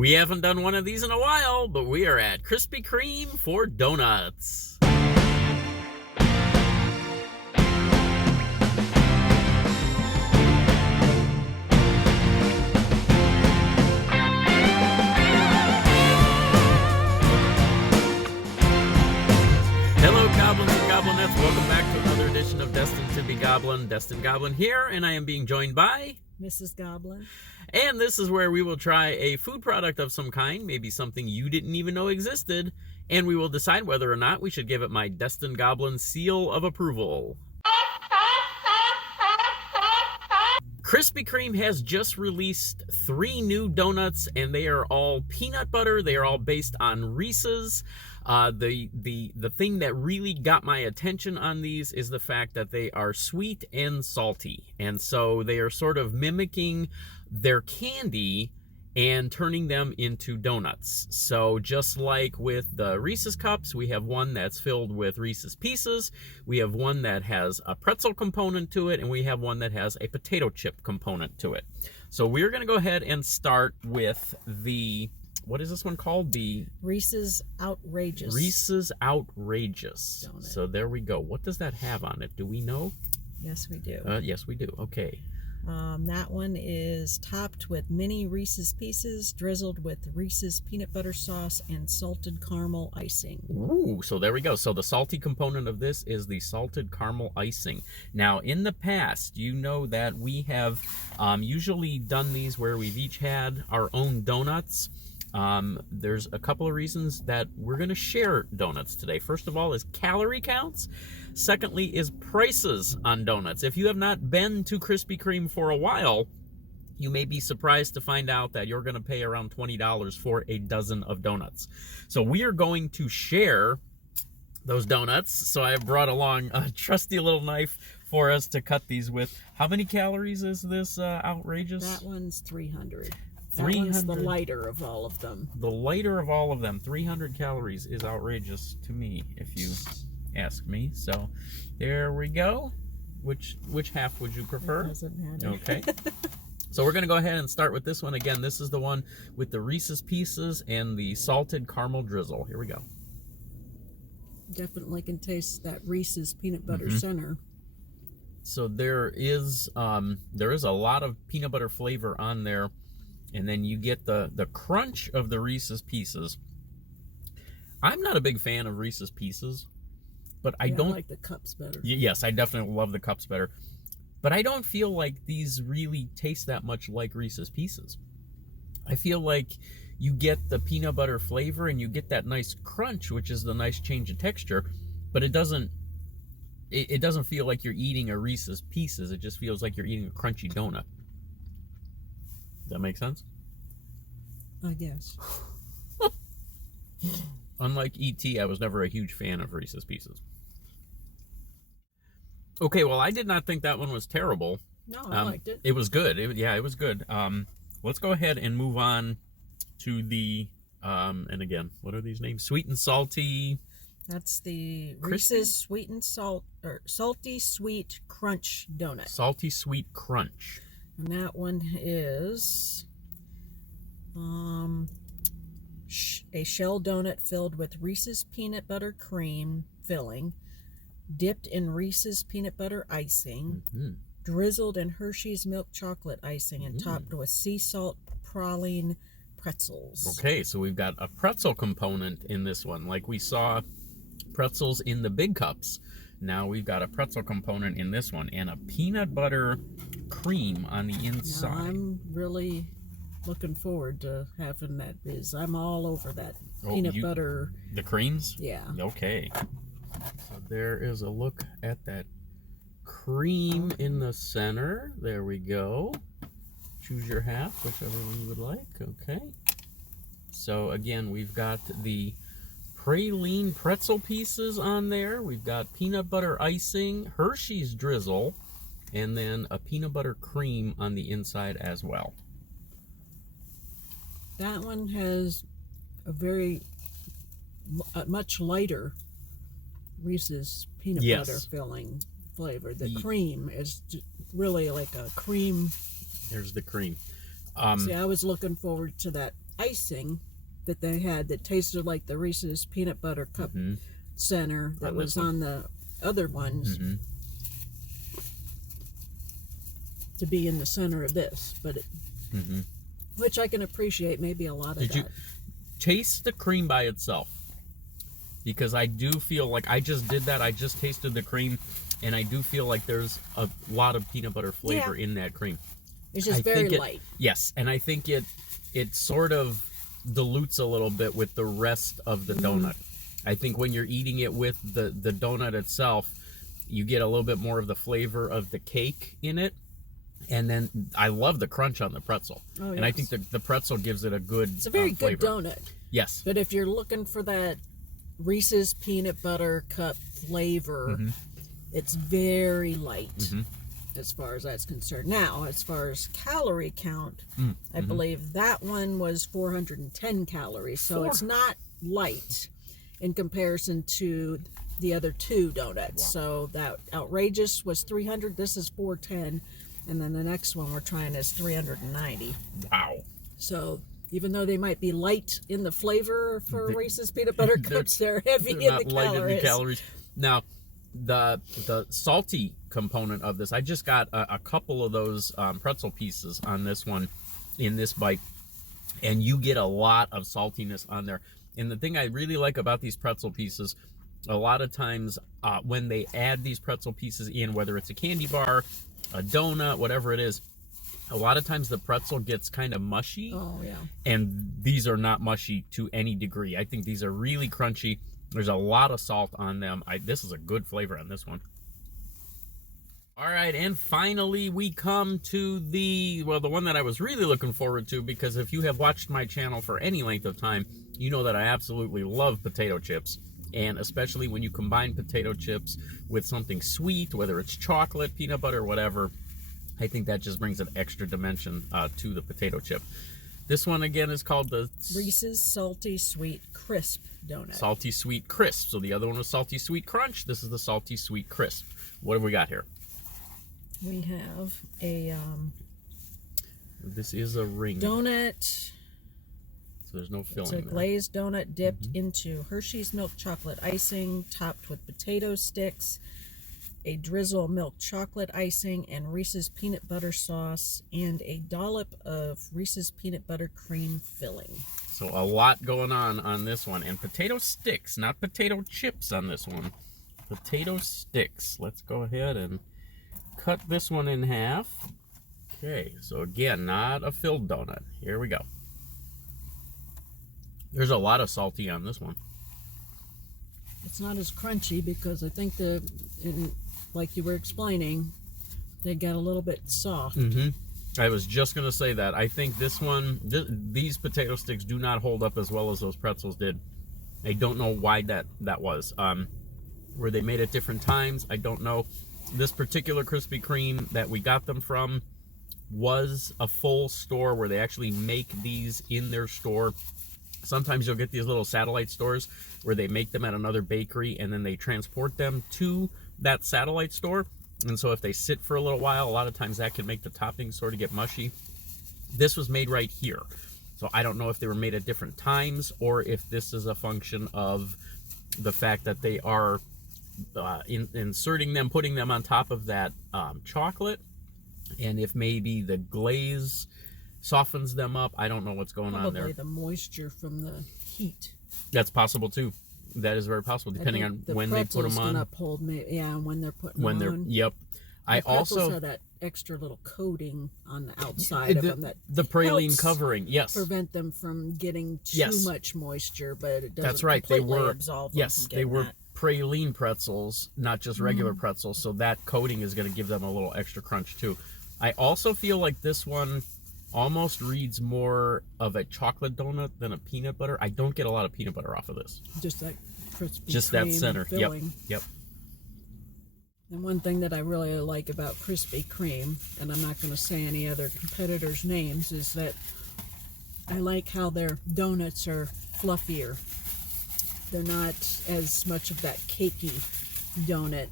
We haven't done one of these in a while, but we are at Krispy Kreme for donuts. Hello, Goblins and Goblinettes. Welcome back to another edition of Destined to be Goblin. Destined Goblin here, and I am being joined by Mrs. Goblin. And this is where we will try a food product of some kind, maybe something you didn't even know existed, and we will decide whether or not we should give it my Destined Goblin seal of approval. Krispy Kreme has just released 3 new donuts, and they are all peanut butter. They are all based on Reese's. The thing that really got my attention on these is the fact that they are sweet and salty, and so they are sort of mimicking their candy and turning them into donuts. So just like with the Reese's cups, we have one that's filled with Reese's Pieces, we have one that has a pretzel component to it, and we have one that has a potato chip component to it. So we're going to go ahead and start with the, what is this one called? The Reese's Outrageous. Reese's Outrageous. Donut. So there we go. What does that have on it? Do we know? Yes, we do. Yes, we do. Okay. That one is topped with mini Reese's Pieces, drizzled with Reese's peanut butter sauce and salted caramel icing. Ooh, so there we go. So the salty component of this is the salted caramel icing. Now, in the past, you know that we have usually done these where we've each had our own donuts. There's a couple of reasons that we're going to share donuts today. First of all is calorie counts. Secondly is prices on donuts. If you have not been to Krispy Kreme for a while, you may be surprised to find out that you're going to pay around $20 for a dozen of donuts. So we are going to share those donuts. So I have brought along a trusty little knife for us to cut these with. How many calories is this outrageous? That one's 300. 300. That one's the lighter of all of them. The lighter of all of them. 300 calories is outrageous to me, if you ask me. So there we go. Which half would you prefer? It doesn't matter. Okay. So we're going to go ahead and start with this one. Again, this is the one with the Reese's Pieces and the salted caramel drizzle. Here we go. Definitely can taste that Reese's peanut butter center. So there is a lot of peanut butter flavor on there. And then you get the crunch of the Reese's Pieces. I'm not a big fan of Reese's Pieces, but I don't like the cups better. Yes, I definitely love the cups better. But I don't feel like these really taste that much like Reese's Pieces. I feel like you get the peanut butter flavor and you get that nice crunch, which is the nice change of texture, but it doesn't feel like you're eating a Reese's Pieces. It just feels like you're eating a crunchy donut. Does that make sense? I guess. Unlike E.T., I was never a huge fan of Reese's Pieces. Okay, well, I did not think that one was terrible. No, I liked it. It was good. It was good. Let's go ahead and move on to the, and again, what are these names? Sweet and salty. That's the Crispy? Reese's Sweet and Salty Sweet Crunch Donut. Salty Sweet Crunch. And that one is a shell donut filled with Reese's peanut butter cream filling, dipped in Reese's peanut butter icing, drizzled in Hershey's milk chocolate icing, and topped with sea salt praline pretzels. Okay, so we've got a pretzel component in this one. Like we saw pretzels in the big cups. Now we've got a pretzel component in this one and a peanut butter cream on the inside. Now I'm really looking forward to having that biz. I'm all over that peanut butter. The creams? Yeah. Okay. So there is a look at that cream in the center. There we go. Choose your half, whichever one you would like. Okay. So again, we've got the praline pretzel pieces on there. We've got peanut butter icing, Hershey's drizzle, and then a peanut butter cream on the inside as well. That one has a much lighter Reese's peanut butter filling flavor. The cream is really like a cream. There's the cream. See, I was looking forward to that icing that they had that tasted like the Reese's peanut butter cup center that was on the other ones to be in the center of this, but which I can appreciate maybe a lot of Did that. you taste the cream by itself? Because I do feel like I just did that. I just tasted the cream, and I do feel like there's a lot of peanut butter flavor in that cream. It's just very light. Yes, and I think it sort of dilutes a little bit with the rest of the donut. I think when you're eating it with the donut itself, you get a little bit more of the flavor of the cake in it. And then I love the crunch on the pretzel. Oh, yes. And I think the pretzel gives it a good It's a very flavor. good donut. Yes. But if you're looking for that Reese's peanut butter cup flavor, it's very light as far as that's concerned. Now, as far as calorie count, I believe that one was 410 calories. So it's not light in comparison to the other two donuts. Wow. So that outrageous was 300. This is 410. And then the next one we're trying is 390. Wow. So even though they might be light in the flavor for Reese's peanut butter cups, they're heavy in the calories. Light in the calories. Now, the salty component of this, I just got a couple of those pretzel pieces on this one in this bite, and you get a lot of saltiness on there. And the thing I really like about these pretzel pieces, a lot of times when they add these pretzel pieces in, whether it's a candy bar, a donut, whatever it is, a lot of times the pretzel gets kind of mushy. Oh, yeah. And these are not mushy to any degree. I think these are really crunchy. There's a lot of salt on them. This is a good flavor on this one. All right, and finally we come to the one that I was really looking forward to, because if you have watched my channel for any length of time, you know that I absolutely love potato chips. And especially when you combine potato chips with something sweet, whether it's chocolate, peanut butter, whatever, I think that just brings an extra dimension to the potato chip. This one, again, is called the Reese's Salty Sweet Crisp Donut. Salty Sweet Crisp. So the other one was Salty Sweet Crunch. This is the Salty Sweet Crisp. What have we got here? We have a this is a ring donut. So there's no filling. It's a glazed donut dipped into Hershey's milk chocolate icing, topped with potato sticks, a drizzle of milk chocolate icing, and Reese's peanut butter sauce, and a dollop of Reese's peanut butter cream filling. So a lot going on this one. And potato sticks, not potato chips on this one. Potato sticks. Let's go ahead and cut this one in half. Okay, so again, not a filled donut. Here we go. There's a lot of salty on this one. It's not as crunchy because I think like you were explaining, they got a little bit soft. I was just going to say that. I think this one, these potato sticks do not hold up as well as those pretzels did. I don't know why that was. Were they made at different times? I don't know. This particular Krispy Kreme that we got them from was a full store where they actually make these in their store. Sometimes you'll get these little satellite stores where they make them at another bakery and then they transport them to that satellite store. And so if they sit for a little while, a lot of times that can make the toppings sort of get mushy. This was made right here. So I don't know if they were made at different times or if this is a function of the fact that they are inserting them, putting them on top of that chocolate. And if maybe the glaze softens them up. I don't know what's going on there. Probably the moisture from the heat. That's possible too. That is very possible, depending on when they put them on. Uphold, when they're putting them on. Yep. I also have that extra little coating on the outside of them that the praline covering. Yes. Prevent them from getting too much moisture, but it doesn't. That's right. They were absolve them yes, from they were that. praline pretzels, not just regular pretzels. So that coating is going to give them a little extra crunch too. I also feel like this one almost reads more of a chocolate donut than a peanut butter. I don't get a lot of peanut butter off of this. Just that crispy just that center filling. Yep. And one thing that I really like about Krispy Kreme, and I'm not going to say any other competitors' names, is that I like how their donuts are fluffier. They're not as much of that cakey donut.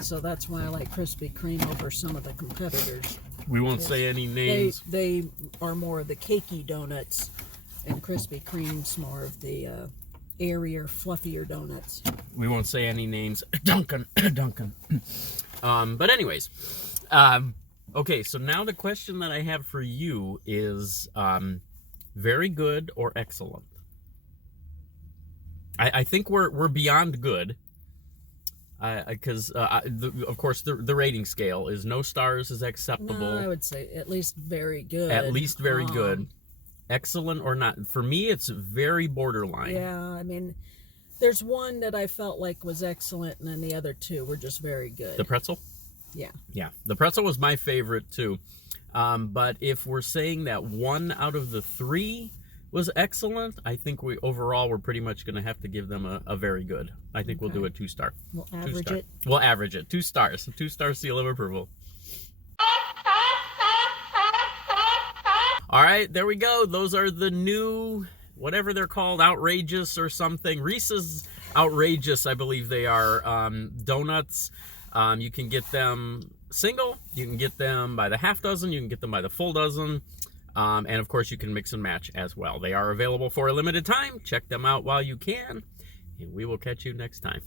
So that's why I like Krispy Kreme over some of the competitors. We won't say any names. They are more of the cakey donuts, And Krispy Kreme's more of the airier, fluffier donuts. We won't say any names. Duncan. Duncan. But anyways, okay, so now the question that I have for you is very good or excellent? I think we're beyond good. Because, of course, the rating scale is no stars is acceptable. No, I would say at least very good. At least very good. Excellent or not. For me, it's very borderline. Yeah, I mean, there's one that I felt like was excellent, and then the other two were just very good. The pretzel? Yeah. Yeah, the pretzel was my favorite, too. But if we're saying that 1 out of the 3 was excellent, I think we're pretty much going to have to give them a very good. I think we'll do a 2-star. We'll average it. We'll average it. 2 stars. 2-star seal of approval. All right, there we go. Those are the new, whatever they're called, outrageous or something. Reese's outrageous, I believe they are, donuts. You can get them single. You can get them by the half dozen. You can get them by the full dozen. And of course, you can mix and match as well. They are available for a limited time. Check them out while you can. And we will catch you next time.